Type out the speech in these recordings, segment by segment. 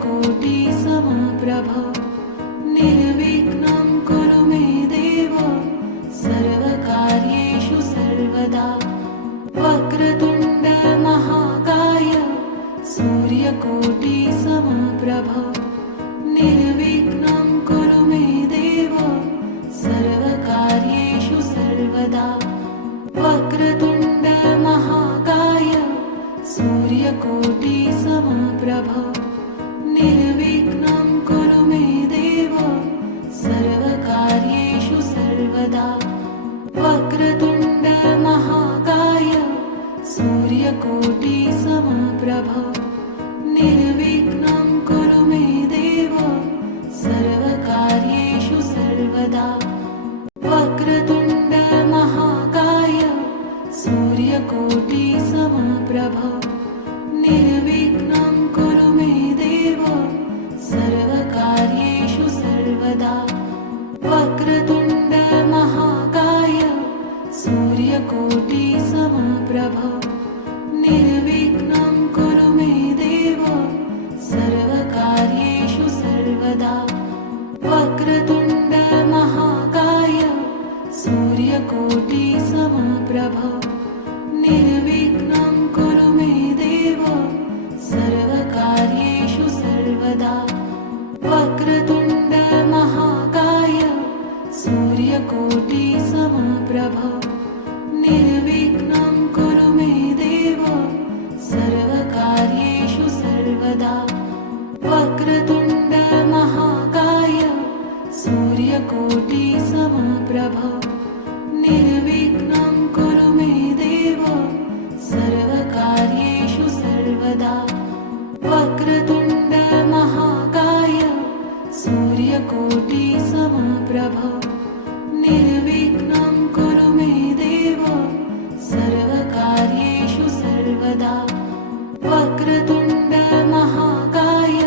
सूर्यकोटि समप्रभ निर्विघ्नं कुरु मे देव सर्वकार्येषु सर्वदा। वक्रतुण्ड महाकाय सूर्यकोटि समप्रभ निर्विघ्नं कुरु मे देव सर्वकार्येषु सर्वदा। वक्रतुण्ड महाकाय सूर्यकोटि समप्रभ निर्विघ्नं कुरु मे देव सर्वकार्येषु सर्वदा। वक्रतुण्ड महाकाय सूर्यकोटि समप्रभ निर्विघ्नं कुरु मे देव सर्वकार्येषु सर्वदा। वक्रतुण्ड महाकाय सूर्यकोटि समप्रभ निर्विघ्नं कुरु मे देव सर्वकार्येषु सर्वदा। वक्रतुण्ड महाकाय सूर्यकोटि समप्रभ निर्विघ्नं कुरु मे देव सर्वकार्येषु सर्वदा। वक्रतुण्ड महाकाय सूर्यकोटि समप्रभ निर्विघ्नं कुरु मे देव सर्वकार्येषु सर्वदा। वक्रतुण्ड महाकाय सूर्यकोटि समप्रभ निर्विघ्नं कुरु मे देव सर्वकार्येषु सर्वदा। वक्रतुण्ड महाकाय सूर्यकोटि समप्रभ निर्विघ्नं कुरु मे देव सर्वकार्येषु सर्वदा। वक्रतुण्ड महाकाय सूर्यकोटि समप्रभ निर्विघ्नं कुरु मे देव सर्वकार्येषु सर्वदा। वक्रतुण्ड महाकाय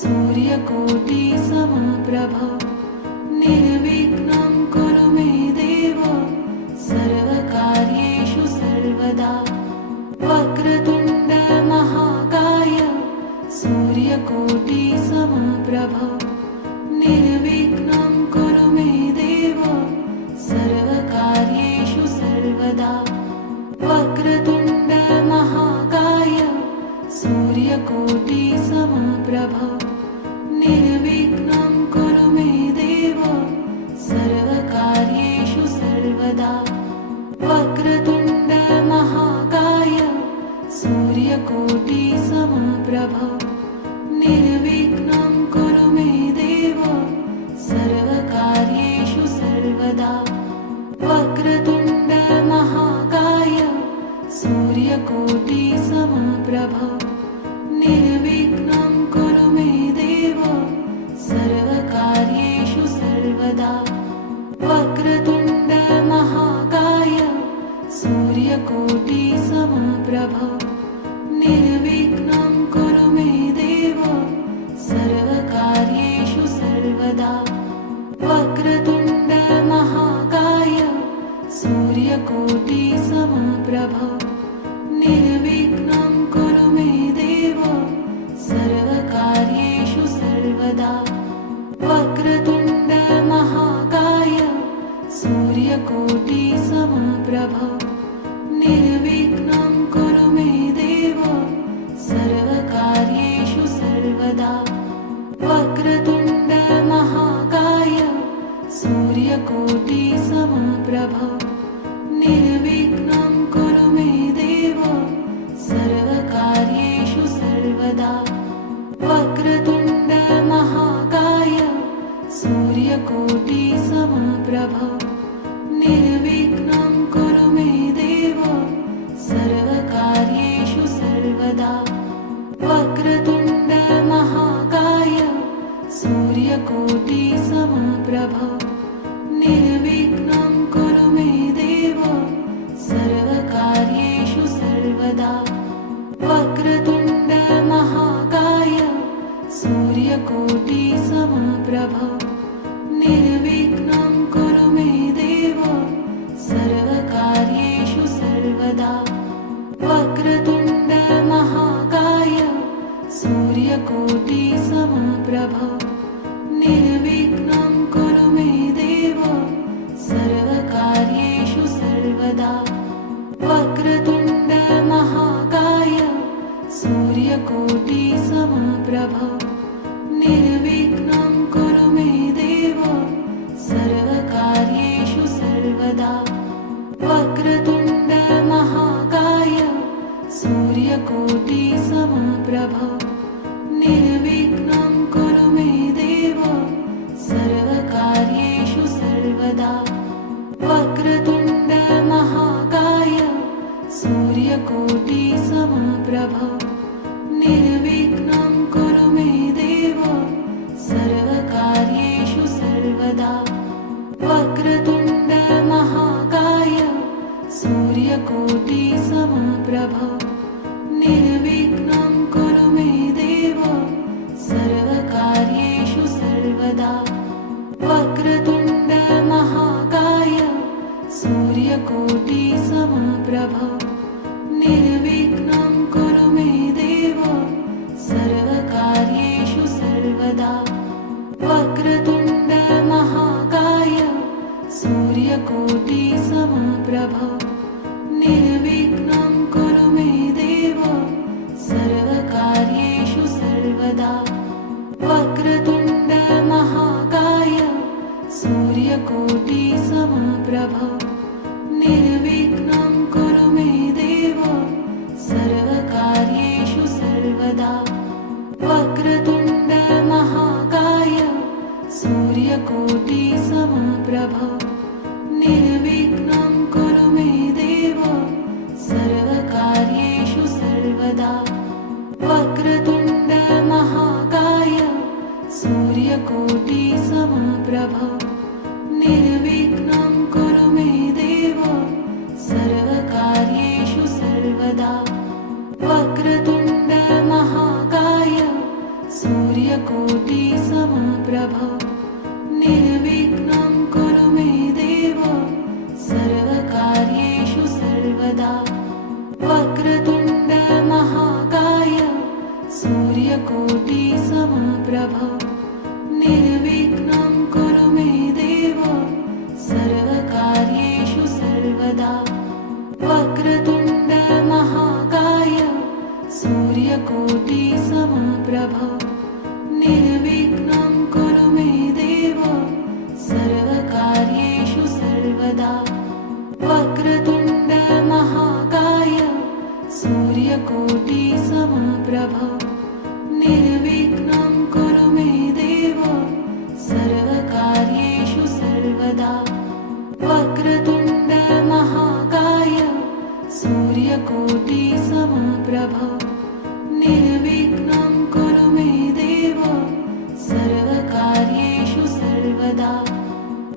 सूर्यकोटि समप्रभ निर्विघ्नं कुरु मे देव सर्वकार्येषु सर्वदा। वक्रतुण्ड महाकाय सूर्यकोटि समप्रभ निर्विघ्नं कुरु मे देव सर्वकार्येषु सर्वदा। वक्रतुण्ड महाकाय सूर्यकोटि समप्रभ निर्विघ्नं कुरु मे देव सर्वकार्येषु सर्वदा। वक्रतुण्ड महाकाय सूर्यकोटि समप्रभ निर्विघ्नं कुरु मे देव सर्वकार्येषु सर्वदा। वक्रतुण्ड महाकाय सूर्यकोटि समप्रभ निर्विघ्नं कुरु मे देव सर्वकार्येषु सर्वदा। वक्रतुण्ड महाकाय सूर्यकोटि समप्रभ निर्विघ्नं कुरु मे देव सर्वकार्येषु सर्वदा। वक्रतुण्ड महाकाय सूर्यकोटि समप्रभ निर्विघ्नं कुरु मे देव सर्वकार्येषु सर्वदा। वक्रतुण्ड महाकाय सूर्यकोटि समप्रभ निर्विघ्नं कुरु मे देव सर्वकार्येषु सर्वदा। वक्रतुण्ड महाकाय सूर्यकोटि समप्रभ निर्विघ्नं कुरु मे देव सर्वकार्येषु सर्वदा। वक्रतुण्ड महाकाय सूर्यकोटि समप्रभ निर्विघ्नं कुरु मे देव सर्वकार्येषु सर्वदा। वक्रतुण्ड महाकाय सूर्यकोटि समप्रभ निर्विघ्नं कुरु मे देव सर्वकार्येषु सर्वदा। वक्रतुण्ड महाकाय सूर्यकोटि समप्रभ निर्विघ्नं कुरु मे देव सर्वकार्येषु सर्वदा। वक्रतुण्ड महाकाय सूर्यकोटि सूर्यकोटि समप्रभ निर्विघ्नं कुरु मे देव सर्वकार्येषु सर्वदा वक्रतुण्ड महाकाय सूर्यकोटि समप्रभ निर्विघ्नं कुरु मे देव सर्वकार्येषु सर्वदा वक्रतुण्ड महाकाय सूर्यकोटि समप्रभ निर्विघ्नं कुरु मे देव सर्वकार्येषु सर्वदा वक्रतुण्ड महाकाय सूर्यकोटि समप्रभ निर्विघ्नं कुरु मे देव सर्वकार्येषु सर्वदा वक्रतुण्ड महाकाय सूर्यकोटि समप्रभ निर्विघ्नं कुरु मे देव सर्वकार्येषु सर्वदा वक्रतुण्ड महाकाय सूर्यकोटि समप्रभ निर्विघ्नं कुरु मे देव सर्वकार्येषु सर्वदा वक्रतुण्ड महाकाय सूर्यकोटि समप्रभ निर्विघ्नं कुरु मे देव सर्वकार्येषु सर्वदा वक्रतुण्ड महाकाय सूर्यकोटि समप्रभ निर्विघ्नं कुरु मे देव सर्वकार्येषु सर्वदा वक्रतुण्ड महाकाय सूर्यकोटि समप्रभ निर्विघ्नं कुरु मे देव सर्वकार्येषु सर्वदा वक्रतुण्ड महाकाय सूर्यकोटि समप्रभ निर्विघ्नं कुरु मे देव सर्वकार्येषु सर्वदा वक्रतुण्ड महाकाय सूर्यकोटि समप्रभ निर्विघ्नं कुरु मे देव सर्वकार्येषु सर्वदा वक्रतुण्ड महाकाय सूर्यकोटि समप्रभ निर्विघ्नं कुरु मे देव सर्वकार्येषु सर्वदा वक्रतुण्ड महाकाय सूर्यकोटि समप्रभ निर्विघ्नं कुरु मे देव सर्वकार्येषु सर्वदा वक्रतुण्ड महाकाय सूर्यकोटि समप्रभ निर्विघ्नं कुरु मे देव सर्वकार्येषु सर्वदा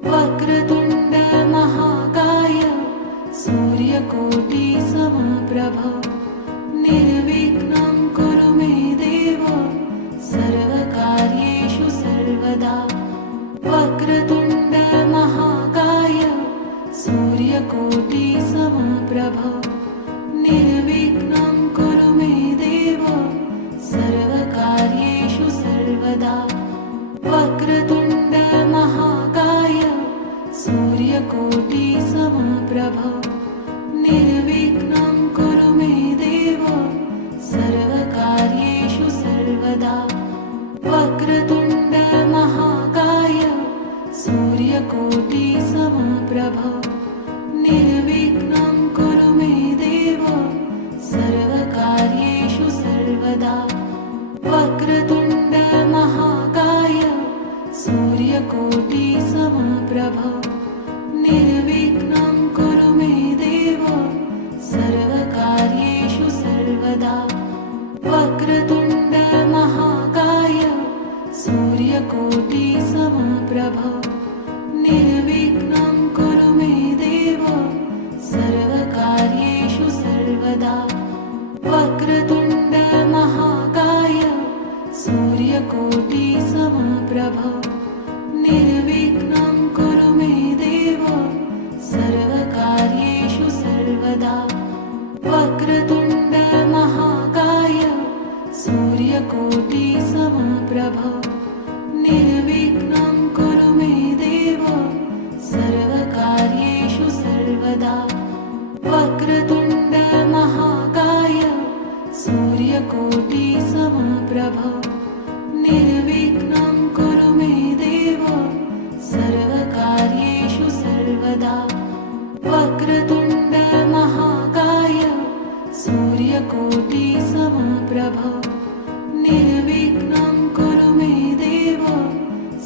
वक्रतुण्ड महाकाय सूर्यकोटि समप्रभ निर्विघ्नं कुरु मे देव सर्वकार्येषु सर्वदा वक्रतुण्ड महाकाय सूर्यकोटि समप्रभ निर्विघ्नं कुरु मे देव सर्वकार्येषु सर्वदा वक्रतुण्ड महाकाय सूर्यकोटि समप्रभ निर्विघ्नं कुरु मे देव सर्वकार्येषु सर्वदा वक्रतुण्ड महाकाय सूर्यकोटि समप्रभ निर्विघ्नं कुरु मे देव सर्वकार्येषु सर्वदा वक्रतुण्ड महाकाय सूर्यकोटि समप्रभ निर्विघ्नं कुरु मे देव सर्वकार्येषु सर्वदा वक्रतुण्ड महाकाय सूर्यकोटि समप्रभ निर्विघ्नं कुरु मे देव सर्वकार्येषु सर्वदा वक्रतुण्ड महाकाय सूर्यकोटि समप्रभ निर्विघ्नं कुरु मे देव सर्वकार्येषु सर्वदा वक्रतुण्ड महाकाय सूर्यकोटि समप्रभ निर्विघ्नं सूर्यकोटि समप्रभ निर्विघ्नं कुरु मे देव सर्वकार्येषु सर्वदा वक्रतुण्ड महाकाय सूर्यकोटि समप्रभ निर्विघ्नं कुरु मे देव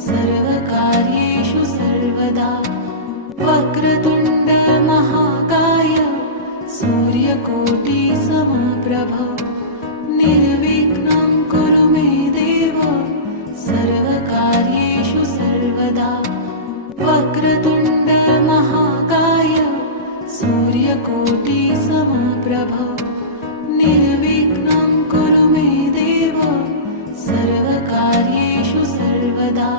सर्वकार्येषु सर्वदा वक्रतुण्ड महाकाय सूर्यकोटि समप्रभ निर्विघ्नं कुरु मे देव सर्वकार्येषु सर्वदा वक्रतुण्ड महाकाय सूर्यकोटि समप्रभ निर्विघ्नं कुरु मे देव सर्वकार्येषु सर्वदा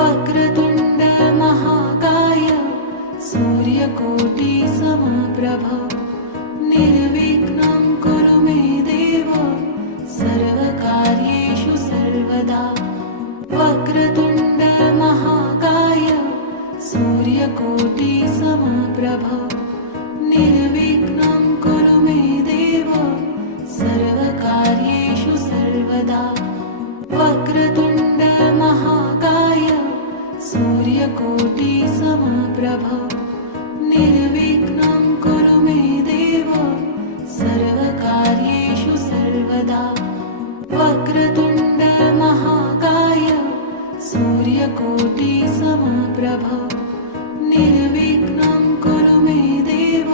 वक्रतुण्ड महाकाय सूर्यकोटि समप्रभ निर्विघ्नं कुरु मे देव सर्वकार्येषु सर्वदा वक्रतुण्ड महाकाय सूर्यकोटि समप्रभ निर्विघ्नं कुरु मे देव सर्वकार्येषु सर्वदा वक्रतुण्ड महाकाय सूर्यकोटि समप्रभ निर्विघ्नं कुरु मे देव सर्वकार्येषु सर्वदा वक्रतुण्ड महाकाय सूर्यकोटि समप्रभ निर्विघ्नं कुरु मे देव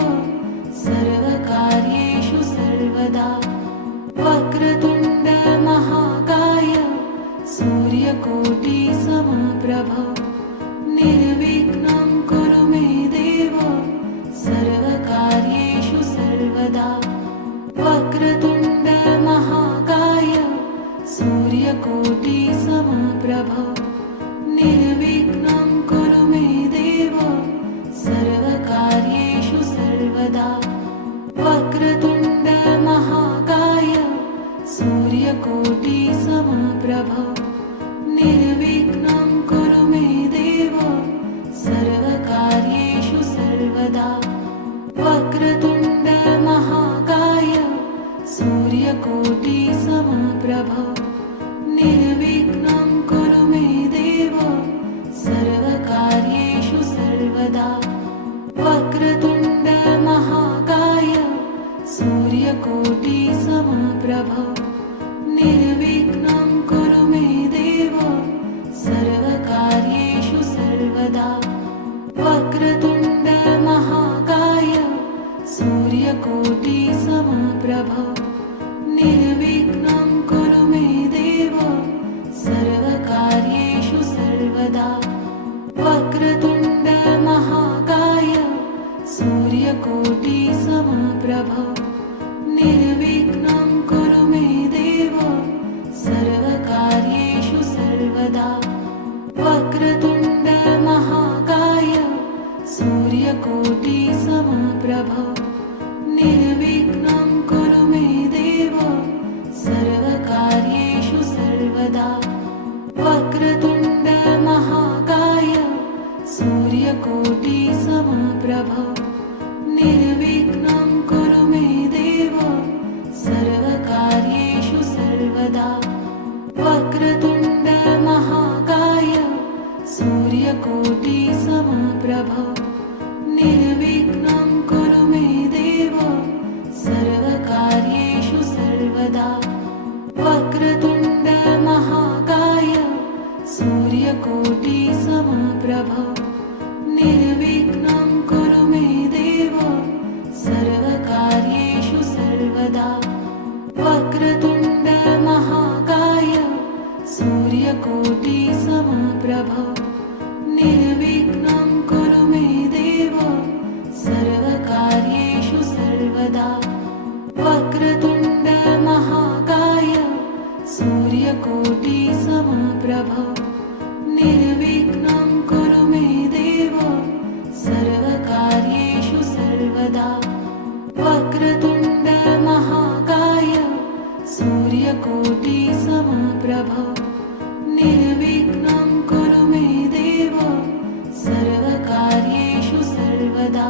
सर्वकार्येषु सर्वदा वक्रतुण्ड महाकाय सूर्यकोटि समप्रभ निर्विघ्नं कुरु मे देव सर्वकार्येषु सर्वदा वक्रतुण्ड महाकाय सूर्यकोटि समप्रभ निर्विघ्नं कुरु मे देव सर्वकार्येषु सर्वदा वक्रतुण्ड महाकाय सूर्यकोटि समप्रभ निर्विघ्नं कुरु मे देव सर्वकार्येषु सर्वदा वक्रतुण्ड महाकाय सूर्यकोटि समप्रभ निर्विघ्नं कुरु मे देव सर्वकार्येषु सर्वदा वक्रतुण्ड महाकाय सूर्यकोटि समप्रभ निर्विघ्नं कुरु मे देव सर्वकार्येषु सर्वदा वक्रतुण्ड महाकाय सूर्यकोटि समप्रभ निर्विघ्नं कुरु मे देव सर्वकार्येषु सर्वदा वक्रतुण्ड महाकाय सूर्यकोटि समप्रभ निर्विघ्नं कुरु मे देव सर्वकार्येषु सर्वदा वक्रतुण्ड महाकाय सूर्यकोटि समप्रभ निर्विघ्नं कुरु मे देव सर्वकार्येषु सर्वदा वक्रतुण्ड महाकाय सूर्यकोटि समप्रभ निर्विघ्नं कुरु मे देव सर्वकार्येषु सर्वदा वक्रतुण्ड महाकाय सूर्यकोटि समप्रभ निर्विघ्नं कुरु मे देव सर्वकार्येषु सर्वदा वक्रतुण्ड महाकाय सूर्यकोटि समप्रभ निर्विघ्नं कुरु मे देव सर्वकार्येषु सर्वदा वक्रतुण्ड महाकाय सूर्यकोटि समप्रभ निर्विघ्नं कुरु मे देव सर्वकार्येषु सर्वदा वक्रतुण्ड महाकाय सूर्यकोटि समप्रभ निर्विघ्नं कुरु मे देव सर्वकार्येषु सर्वदा वक्रतुण्ड महाकाय सूर्यकोटि समप्रभ निर्विघ्नं कुरु मे देव सर्वकार्येषु सर्वदा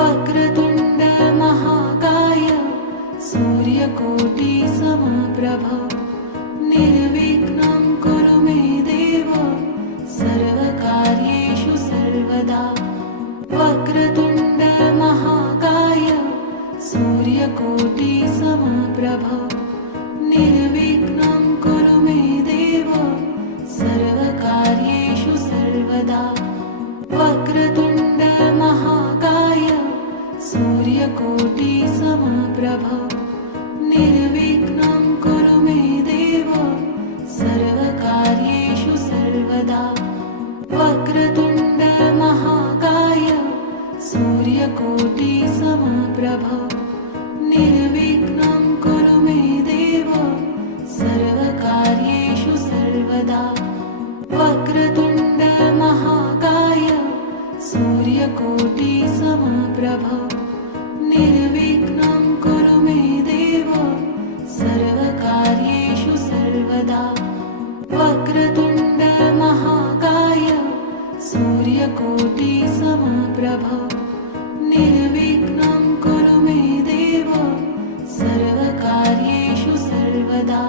वक्रतुण्ड महाकाय सूर्यकोटि समप्रभ निर्विघ्नं कुरु मे देव सर्वकार्येषु सर्वदा वक्रतुण्ड महाकाय सूर्यकोटि समप्रभ निर्विघ्नं कुरु मे देव सर्वकार्येषु सर्वदा वक्रतुण्ड महाकाय सूर्यकोटि समप्रभ निर्विघ्नं कुरु मे देव सर्वकार्येषु सर्वदा वक्रतुण्ड महाकाय सूर्यकोटि समप्रभ निर्विघ्नं कुरु मे देव सर्वकार्येषु सर्वदा वक्रतुण्ड महाकाय सूर्यकोटि समप्रभ निर्विघ्नं कुरु मे देव सर्वकार्येषु सर्वदा वक्रतुण्ड महाकाय सूर्यकोटि समप्रभ निर्विघ्नं कुरु मे देव सर्वकार्येषु सर्वदा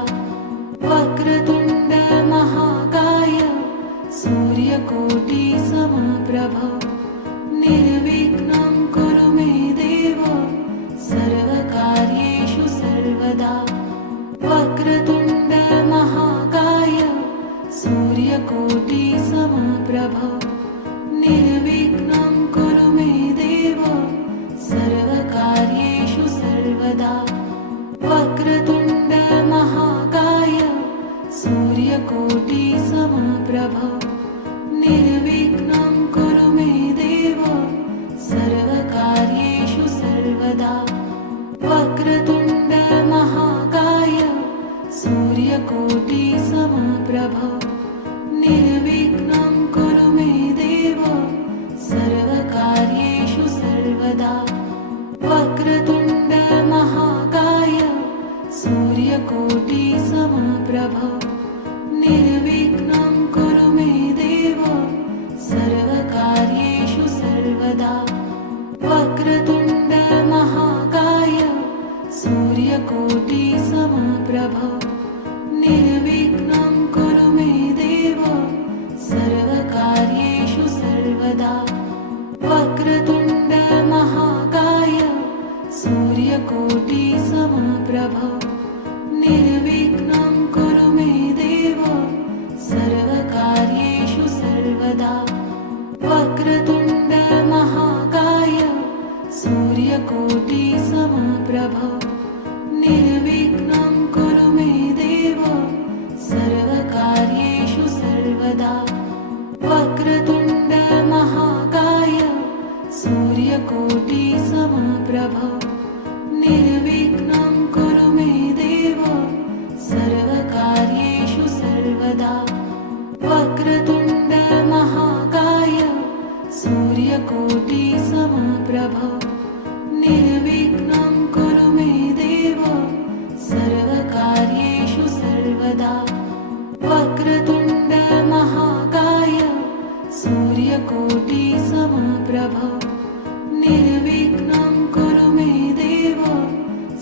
वक्रतुण्ड महाकाय सूर्यकोटि समप्रभ निर्विघ्नं कुरु मे देव सर्वकार्येषु सर्वदा वक्रतुण्ड महाकाय सूर्यकोटि समप्रभ निर्विघ्नं कुरु मे देव सर्वकार्येषु सर्वदा वक्रतुण्ड महाकाय सूर्यकोटि समप्रभ निर्विघ्नं कुरु मे देव सर्वकार्येषु सर्वदा वक्रतुण्ड महाकाय सूर्यकोटि समप्रभ निर्विघ्नं कुरु मे देव सर्वकार्येषु सर्वदा वक्रतुण्ड महाकाय सूर्यकोटि समप्रभ निर्विघ्नं कुरु मे देव सर्वकार्येषु सर्वदा वक्रतुण्ड महाकाय सूर्यकोटि समप्रभ निर्विघ्नं कुरु मे देव सर्वकार्येषु सर्वदा वक्रतुण्ड महाकाय सूर्यकोटि समप्रभ निर्विघ्नं कुरु मे देव सर्वकार्येषु सर्वदा वक्रतुण्ड महाकाय सूर्यकोटि समप्रभ निर्विघ्नं कुरु मे देव सर्वकार्येषु सर्वदा वक्रतुण्ड महाकाय सूर्यकोटि समप्रभ निर्विघ्नं कुरु मे देव सर्वकार्येषु सर्वदा वक्रतुण्ड महाकाय सूर्यकोटि समप्रभ निर्विघ्नं कुरु मे देव सर्वकार्येषु सर्वदा वक्रतुण्ड महाकाय सूर्यकोटि समप्रभ निर्विघ्नं कुरु मे देव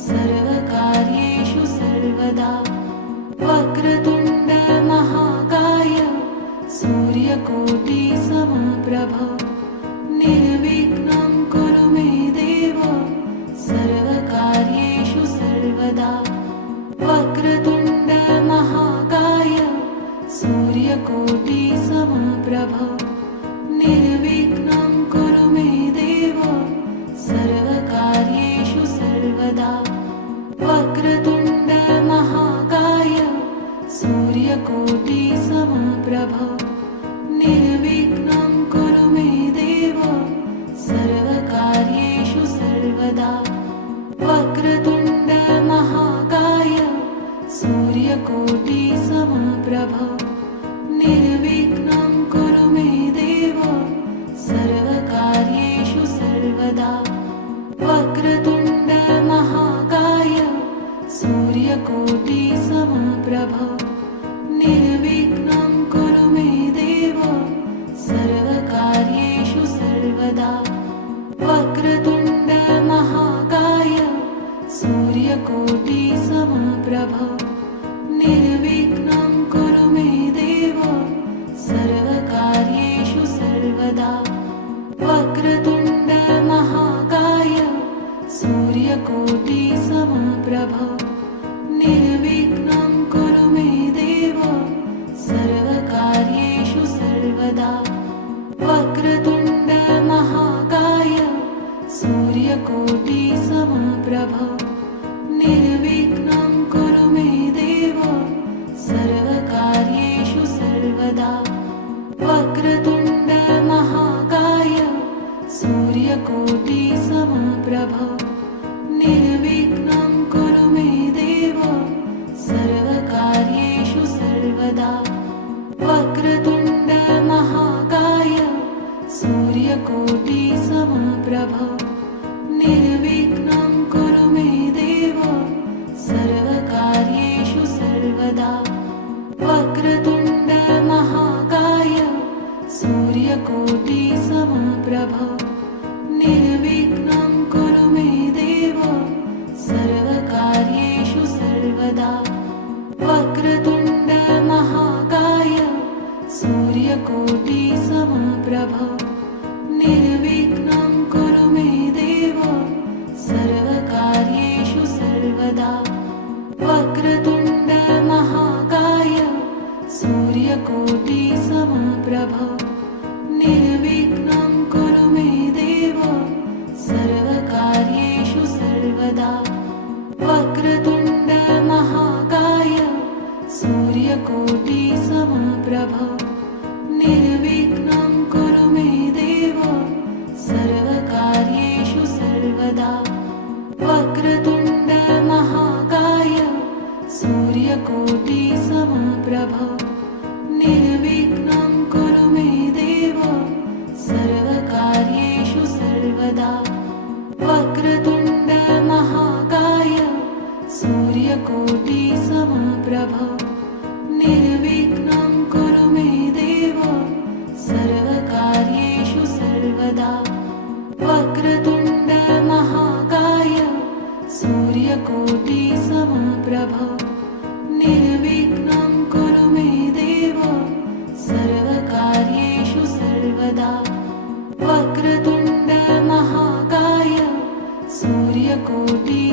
सर्वकार्येषु सर्वदा वक्रतुण्ड महाकाय सूर्यकोटि समप्रभ निर्विघ्नं कुरु मे देव सर्वकार्येषु सर्वदा वक्रतुण्ड महाकाय सूर्यकोटि समप्रभ निर्विघ्नं कुरु मे देव सर्वकार्येषु सर्वदा वक्रतुण्ड महाकाय सूर्यकोटि समप्रभ निर्विघ्नं कुरु मे देव सर्वकार्येषु सर्वदा वक्रतुण्ड महाकाय सूर्यकोटि समप्रभ निर्विघ्नं कुरु मे देव सर्वकार्येषु सर्वदा वक्रतुण्ड महाकाय सूर्यकोटि समप्रभ निर्विघ्नं कुरु मे देव सर्वकार्येषु सर्वदा वक्रतुण्ड महाकाय सूर्यकोटि समप्रभ सर्वदा वक्रतुण्ड महाकाय सूर्यकोटि समप्रभ निर्विघ्नं कुरु मे देव सर्वकार्येषु सर्वदा वक्रतुण्ड महाकाय सूर्यकोटि समप्रभ निर्विघ्नं कुरु मे देव सर्वकार्येषु सर्वदा वक्रतुण्ड महाकाय सूर्यकोटि समप्रभ निर्विघ्नं कुरु मे देव सर्वकार्येषु सर्वदा वक्रतुण्ड महाकाय सूर्यकोटि समप्रभ निर्विघ्नं कुरु मे देव सर्वकार्येषु सर्वदा वक्रतुण्ड महाकाय सूर्यकोटि समप्रभ निर्विघ्नं कुरु मे देव सर्वकार्येषु सर्वदा वक्रतुण्ड महाकाय सूर्यकोटि समप्रभ निर्विघ्नं कुरु मे देव सर्वकार्येषु सर्वदा वक्रतुण्ड महाकाय सूर्यकोटि